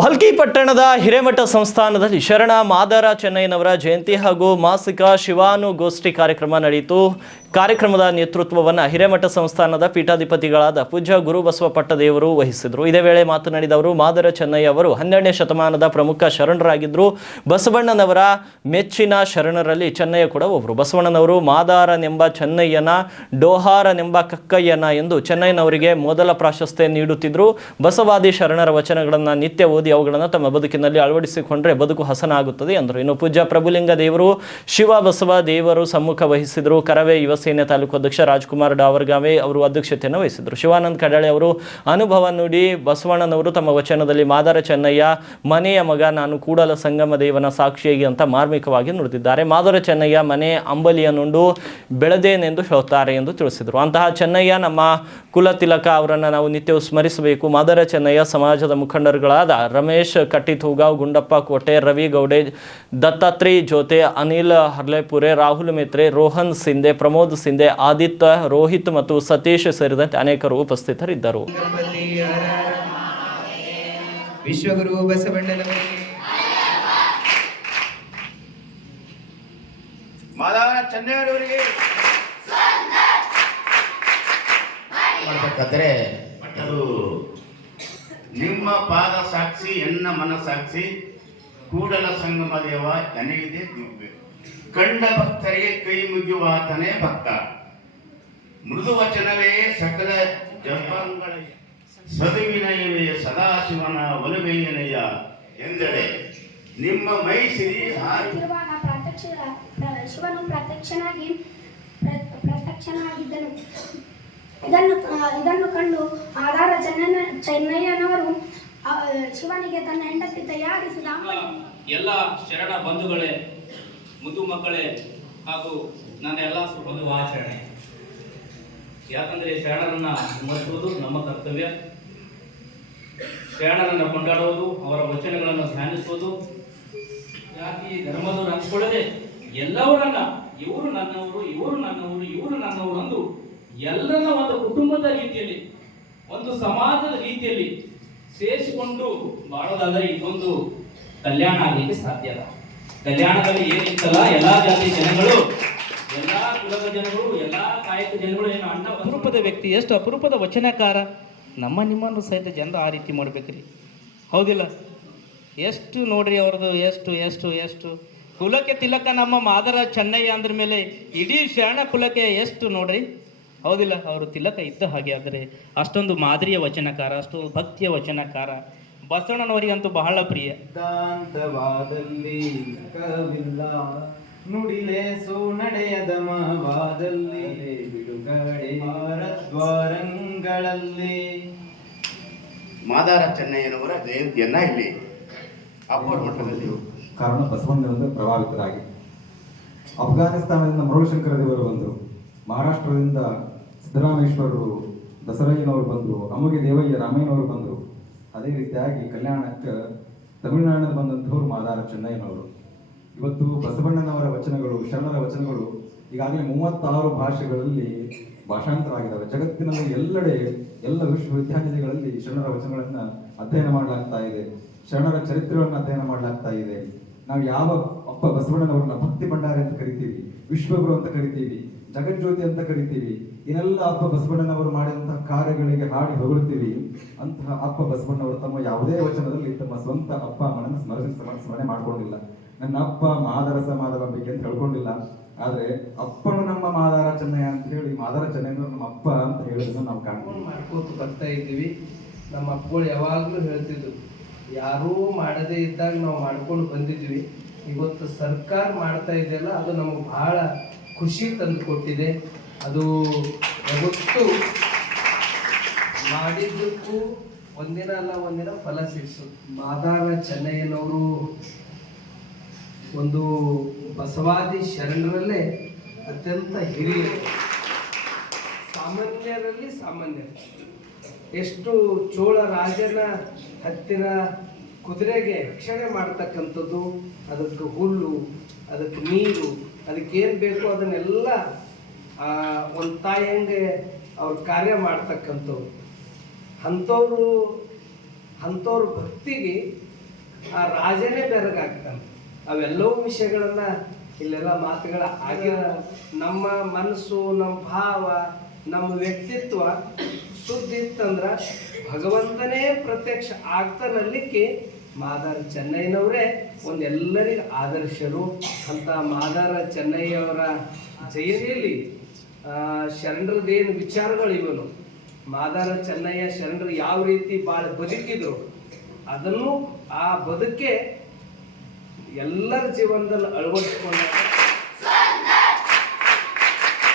ಭಲ್ಕಿ ಪಟ್ಟಣದ ಹಿರೇಮಠ ಸಂಸ್ಥಾನದಲ್ಲಿ ಶರಣ ಮಾದರ ಚೆನ್ನಯ್ಯನವರ ಜಯಂತಿ ಹಾಗೂ ಮಾಸಿಕ ಶಿವಾನುಗೋಷ್ಠಿ ಕಾರ್ಯಕ್ರಮ ನಡೆಯಿತು. ಕಾರ್ಯಕ್ರಮದ ನೇತೃತ್ವವನ್ನು ಹಿರೇಮಠ ಸಂಸ್ಥಾನದ ಪೀಠಾಧಿಪತಿಗಳಾದ ಪೂಜ್ಯ ಗುರುಬಸವ ಪಟ್ಟದೇವರು ವಹಿಸಿದರು. ಇದೇ ವೇಳೆ ಮಾತನಾಡಿದ ಅವರು, ಮಾದರ ಚೆನ್ನಯ್ಯ ಅವರು ಹನ್ನೆರಡನೇ ಶತಮಾನದ ಪ್ರಮುಖ ಶರಣರಾಗಿದ್ದರು ಬಸವಣ್ಣನವರ ಮೆಚ್ಚಿನ ಶರಣರಲ್ಲಿ ಚೆನ್ನಯ್ಯ ಕೂಡ ಒಬ್ಬರು ಬಸವಣ್ಣನವರು ಮಾದಾರನೆಂಬ ಚೆನ್ನಯ್ಯನ, ಡೋಹಾರನೆಂಬ ಕಕ್ಕಯ್ಯನ ಎಂದು ಚೆನ್ನಯ್ಯನವರಿಗೆ ಮೊದಲ ಪ್ರಾಶಸ್ತ್ಯ ನೀಡುತ್ತಿದ್ದರು ಬಸವಾದಿ ಶರಣರ ವಚನಗಳನ್ನು ನಿತ್ಯ ಓದಿ ಅವುಗಳನ್ನು ತಮ್ಮ ಬದುಕಿನಲ್ಲಿ ಅಳವಡಿಸಿಕೊಂಡ್ರೆ ಬದುಕು ಹಸನಾಗುತ್ತದೆ ಎಂದರು. ಇನ್ನು ಪೂಜ್ಯ ಪ್ರಭುಲಿಂಗ ದೇವರು ಶಿವ ಬಸವ ದೇವರು ಸಮ್ಮುಖ ವಹಿಸಿದರು. ಕರವೇ ಯುವ ಸೇನೆ ತಾಲೂಕು ಅಧ್ಯಕ್ಷ ರಾಜ್ಕುಮಾರ್ ಡಾವರ್ಗಾವೆ ಅವರು ಅಧ್ಯಕ್ಷತೆಯನ್ನು ವಹಿಸಿದರು ಶಿವಾನಂದ್ ಕಡಾಳೆ ಅವರು ಅನುಭವ ನುಡಿ ಬಸವಣ್ಣನವರು ತಮ್ಮ ವಚನದಲ್ಲಿ, ಮಾದರ ಚೆನ್ನಯ್ಯ, ಮನೆಯ ಮಗ, ನಾನು ಕೂಡಲ ಸಂಗಮ ದೇವನ ಸಾಕ್ಷಿಯಾಗಿ ಅಂತ ಮಾರ್ಮಿಕವಾಗಿ ನುಡಿದಿದ್ದಾರೆ. ಮಾದರ ಚೆನ್ನಯ್ಯ, ಮನೆ ಅಂಬಲಿಯನ್ನುಂಡು ಬೆಳೆದೇನೆಂದು ಹೇಳುತ್ತಾರೆ ಎಂದು ತಿಳಿಸಿದರು. ಅಂತಹ ಚೆನ್ನಯ್ಯ ನಮ್ಮ ಕುಲ ತಿಲಕ, ಅವರನ್ನು ನಾವು ನಿತ್ಯವೂ ಸ್ಮರಿಸಬೇಕು. ಮಾದರ ಚೆನ್ನಯ್ಯ ಸಮಾಜದ ಮುಖಂಡರುಗಳಾದ ರಮೇಶ್ ಕಟ್ಟಿತೂಗಾವ್ ಗುಂಡಪ್ಪ ಕೋಟೆ, ರವಿ ಗೌಡೆ ದತ್ತಾತ್ರಿ ಜೋತೆ ಅನಿಲ್ ಹರ್ಲೆಪುರೆ, ರಾಹುಲ್ ಮೇತ್ರೆ, ರೋಹನ್ ಸಿಂಧೆ, ಪ್ರಮೋದ್ ಸಿಂಧೆ ಆದಿತ್ಯ ರೋಹಿತ್ ಮತ್ತು ಸತೀಶ್ ಸೇರಿದಂತೆ ಅನೇಕರು ಉಪಸ್ಥಿತರಿದ್ದರು. ವಿಶ್ವಗುರು ಬಸವಣ್ಣನವರಿಗೆ ಮಾಧವನ ಚನ್ನೇರವರಿಗೆ. ಮಾಡ್ಬೇಕಾದ್ರೆ ಅದು ನಿಮ್ಮ ಪಾದ ಸಾಕ್ಷಿ ಎನ್ನ ಮನ ಸಾಕ್ಷಿ ಕೂಡಲ ಸಂಗಮ ದೇವ ನನಗಿದೆ ದಿವ್ಯ ಕಂಡ ಭಕ್ತರಿಗೆ ಕೈ ಮುಗಿಯುವಾತನೇ ಭಕ್ತ. ಮೃದು ವಚನವೇ ಸಕಲ ಜಪಾಂಗಳ ಸದುವಿನಯವೇ ಸದಾಶಿವನ ಒಲುಮೆಯನೆಯ ಎಂದರೆ ನಿಮ್ಮ ಮೈ ಸಿರಿ ಶಿವನು ಪ್ರತ್ಯಕ್ಷನಾಗಿ ಪ್ರತ್ಯಕ್ಷನಾಗಿದ್ದನು. ಇದನ್ನು ಇದನ್ನು ಕಂಡು ಆಧಾರ ಜನನ ಚೆನ್ನಯ್ಯನವರು ಆ, ಶಿವನಿಗೆ ತನ್ನ ಹೆಂಡತಿ ತಯಾರಿಸಿದ ಎಲ್ಲ ಶರಣ ಬಂಧುಗಳೇ ಮುದ್ದು ಮಕ್ಕಳೇ ಹಾಗೂ ನನ್ನ ಎಲ್ಲ ಸುಹೃದು ಆಚರಣೆ. ಯಾಕಂದ್ರೆ ಶರಣರನ್ನ ಸ್ಮರಿಸುವುದು ನಮ್ಮ ಕರ್ತವ್ಯ. ಶರಣರನ್ನು ಕೊಂಡಾಡುವುದು, ಅವರ ವಚನಗಳನ್ನು ಧ್ಯಾನಿಸುವುದು. ಜಾತಿ ಧರ್ಮದವರು ಹಂಚ್ಕೊಳ್ಳದೆ ಎಲ್ಲವರನ್ನ ಇವರು ನನ್ನವರು ಇವರು ನನ್ನವರು ಇವರು ನನ್ನವರು ಅಂದು ಎಲ್ಲರ ಒಂದು ಕುಟುಂಬದ ರೀತಿಯಲ್ಲಿ, ಒಂದು ಸಮಾಜದ ರೀತಿಯಲ್ಲಿ ಸೇರಿಸಿಕೊಂಡು ಬಾಳೋದಾದರೆ ಇದೊಂದು ಕಲ್ಯಾಣ ಆಗಲಿಕ್ಕೆ ಸಾಧ್ಯ ಅಲ್ಲ ಕಲ್ಯಾಣದಲ್ಲಿ ಏನಿತ್ತಲ್ಲ, ಎಲ್ಲಾ ಜಾತಿ ಜನಗಳು, ಎಲ್ಲಾ ಕುಲದ ಜನಗಳು, ಎಲ್ಲಾ ಕಾಯಕ ಜನಗಳು ಏನು ಅಣ್ಣ ಅಪರೂಪದ ವ್ಯಕ್ತಿ ಎಷ್ಟು ಅಪರೂಪದ ವಚನಕಾರ. ನಮ್ಮ ನಿಮ್ಮನ್ನು ಸಹಿತ ಜನರು ಆ ರೀತಿ ಮಾಡ್ಬೇಕ್ರಿ. ಹೌದಿಲ್ಲ? ಎಷ್ಟು ನೋಡ್ರಿ ಅವ್ರದ್ದು, ಎಷ್ಟು ಎಷ್ಟು ಎಷ್ಟು. ಕುಲಕ್ಕೆ ತಿಲಕ ನಮ್ಮ ಮಾದರ ಚೆನ್ನಯ್ಯ ಅಂದ್ರ ಮೇಲೆ ಇಡೀ ಶರಣ ಕುಲಕ್ಕೆ ಎಷ್ಟು ನೋಡ್ರಿ? ಹೌದಿಲ್ಲ? ಅವರು ತಿಲಕ ಇದ್ದ ಹಾಗೆ ಆದರೆ ಅಷ್ಟೊಂದು ಮಾದರಿಯ ವಚನಕಾರ ಅಷ್ಟೊಂದು ಭಕ್ತಿಯ ವಚನಕಾರ. ಬಸವಣ್ಣನವರಿಗಂತೂ ಬಹಳ ಪ್ರಿಯ. ದಾಂತವಾದಲ್ಲಿ ಕವಿಲ್ಲ ನುಡಿಲೇಸು ನಡೆಯದ ಮಾವಾದಲ್ಲಿ ಬಿಡುಗಡೆ ಮಾರದ್ವಾರಂಗಳಲ್ಲಿ ಮಾದಾರ ಚೆನ್ನಯ್ಯನವರ ಜಯಂತಿಯನ್ನ ಇಲ್ಲಿ ಅಪ್ಪೋರ್ ಮಠದಲ್ಲಿ. ಕಾರಣ ಬಸವಣ್ಣನಿಂದ ಪ್ರಭಾವಿತರಾಗಿ. ಅಫ್ಘಾನಿಸ್ತಾನದಿಂದ ಮರುಳಶಂಕರ ದೇವರು ಬಂದರು. ಮಹಾರಾಷ್ಟ್ರದಿಂದ ಸಿದ್ದರಾಮೇಶ್ವರರು ದಸರಯ್ಯನವರು ಬಂದರು. ಅಮುಗೆ ದೇವಯ್ಯ ರಾಮಯ್ಯನವರು ಬಂದರು. ಅದೇ ರೀತಿಯಾಗಿ ಕಲ್ಯಾಣಕ್ಕೆ ತಮಿಳುನಾಡಿನಿಂದ ಬಂದಂಥವ್ರು ಮಾದಾರ ಚೆನ್ನಯ್ಯನವರು. ಇವತ್ತು ಬಸವಣ್ಣನವರ ವಚನಗಳು, ಶರಣರ ವಚನಗಳು ಈಗಾಗಲೇ ಮೂವತ್ತಾರು ಭಾಷೆಗಳಲ್ಲಿ ಭಾಷಾಂತರ ಆಗಿದ್ದಾವೆ ಜಗತ್ತಿನಲ್ಲಿ ಎಲ್ಲೆಡೆ, ಎಲ್ಲ ವಿಶ್ವವಿದ್ಯಾನಿಲಯಗಳಲ್ಲಿ ಶರಣರ ವಚನಗಳನ್ನ ಅಧ್ಯಯನ ಮಾಡಲಾಗ್ತಾ ಇದೆ. ಶರಣರ ಚರಿತ್ರೆಗಳನ್ನ ಅಧ್ಯಯನ ಮಾಡಲಾಗ್ತಾ ಇದೆ. ನಾವು ಯಾವ ಅಪ್ಪ ಬಸವಣ್ಣನವ್ರನ್ನ ಭಕ್ತಿ ಭಂಡಾರ ಅಂತ ಕರಿತೀವಿ, ವಿಶ್ವಗುರು ಅಂತ ಕರಿತೀವಿ ಜಗಜ್ಯೋತಿ ಅಂತ ಕರಿತೀವಿ ಇನ್ನೆಲ್ಲ ಅಪ್ಪ ಬಸವಣ್ಣನವರು ಮಾಡಿದಂತಹ ಕಾರ್ಯಗಳಿಗೆ ಹಾಡಿ ಹೊಗಳುತ್ತೀವಿ ಅಂತಹ ಅಪ್ಪ ಬಸವಣ್ಣವರು ತಮ್ಮ ಯಾವುದೇ ವಚನದಲ್ಲಿ ತಮ್ಮ ಸ್ವಂತ ಅಪ್ಪ ಅಮ್ಮನನ್ನು ಸ್ಮರಣೆ ಸ್ಮರ- ಸ್ಮರಣೆ ಮಾಡ್ಕೊಂಡಿಲ್ಲ. ನನ್ನ ಅಪ್ಪ ಮಾದರ ಸಮಾದರ ಬಗ್ಗೆ ಅಂತ ಹೇಳ್ಕೊಂಡಿಲ್ಲ. ಆದ್ರೆ ಅಪ್ಪನು ನಮ್ಮ ಮಾದಾರ ಚೆನ್ನಯ್ಯ ಅಂತ ಹೇಳಿ, ಮಾದಾರ ಚೆನ್ನಯ್ಯ ನಮ್ಮ ಅಪ್ಪ ಅಂತ ಹೇಳಿದ್ರು ನಾವು ಕಾಣ್ತೀವಿ. ಮಾಡ್ಕೋತ ಬರ್ತಾ ಇದ್ದೀವಿ. ನಮ್ಮ ಅಪ್ಪಗಳು ಯಾವಾಗಲೂ ಹೇಳ್ತಿದ್ರು, ಯಾರೂ ಮಾಡದೇ ಇದ್ದಾಗ ನಾವು ಮಾಡ್ಕೊಂಡು ಬಂದಿದ್ವಿ ಇವತ್ತು ಸರ್ಕಾರ ಮಾಡ್ತಾ ಇದೆಯಲ್ಲ, ಅದು ನಮಗೆ ಬಹಳ ಖುಷಿ ತಂದು ಕೊಟ್ಟಿದೆ ಅದು ಯಾವತ್ತು ಮಾಡಿದ್ದಕ್ಕೂ ಒಂದಿನ ಅಲ್ಲ, ಒಂದಿನ ಫಲ ಸಿಕ್ಸು ಮಾದಾರ ಚೆನ್ನಯ್ಯನವರು ಒಂದು ಬಸವಾದಿ ಶರಣರಲ್ಲೇ ಅತ್ಯಂತ ಹಿರಿಯ ಸಾಮಾನ್ಯರಲ್ಲಿ ಸಾಮಾನ್ಯ. ಎಷ್ಟು ಚೋಳ ರಾಜನ ಹತ್ತಿರ ಕುದುರೆಗೆ ರಕ್ಷಣೆ ಮಾಡ್ತಕ್ಕಂಥದ್ದು, ಅದಕ್ಕೆ ಹುಲ್ಲು, ಅದಕ್ಕೆ ನೀರು, ಅದಕ್ಕೆ ಏನು ಬೇಕು ಅದನ್ನೆಲ್ಲ ಒಂದು ತಾಯಿಯಂಗೆ ಅವ್ರ ಕಾರ್ಯ ಮಾಡ್ತಕ್ಕಂಥವ್ರು. ಅಂಥವ್ರು, ಅಂಥವ್ರ ಭಕ್ತಿಗೆ ಆ ರಾಜನೇ ಬೆರಗಾಗ್ತಾನೆ. ಅವೆಲ್ಲವೂ ವಿಷಯಗಳನ್ನ ಇಲ್ಲೆಲ್ಲ ಮಾತುಗಳ ಆಗಿರ ನಮ್ಮ ಮನಸ್ಸು, ನಮ್ಮ ಭಾವ, ನಮ್ಮ ವ್ಯಕ್ತಿತ್ವ ಸುದ್ದಿತ್ತಂದ್ರ ಭಗವಂತನೇ ಪ್ರತ್ಯಕ್ಷ ಆಗ್ತಾನಲ್ಲಿಕ್ಕೆ ಮಾದಾರ ಚೆನ್ನೈನವರೇ ಒಂದೆಲ್ಲರಿಗೂ ಆದರ್ಶರು. ಅಂತ ಮಾದಾರ ಚೆನ್ನೈಯವರ ಜಯಂತಿಯಲ್ಲಿ ಶರಣರದೇನು ವಿಚಾರಗಳು ಇವನು. ಮಾದಾರ ಚೆನ್ನಯ್ಯ ಶರಣರು ಯಾವ ರೀತಿ ಭಾಳ ಬದುಕಿದ್ರು, ಅದನ್ನು ಆ ಬದುಕೆ ಎಲ್ಲರ ಜೀವನದಲ್ಲಿ ಅಳವಡಿಸ್ಕೊಂಡಾಗ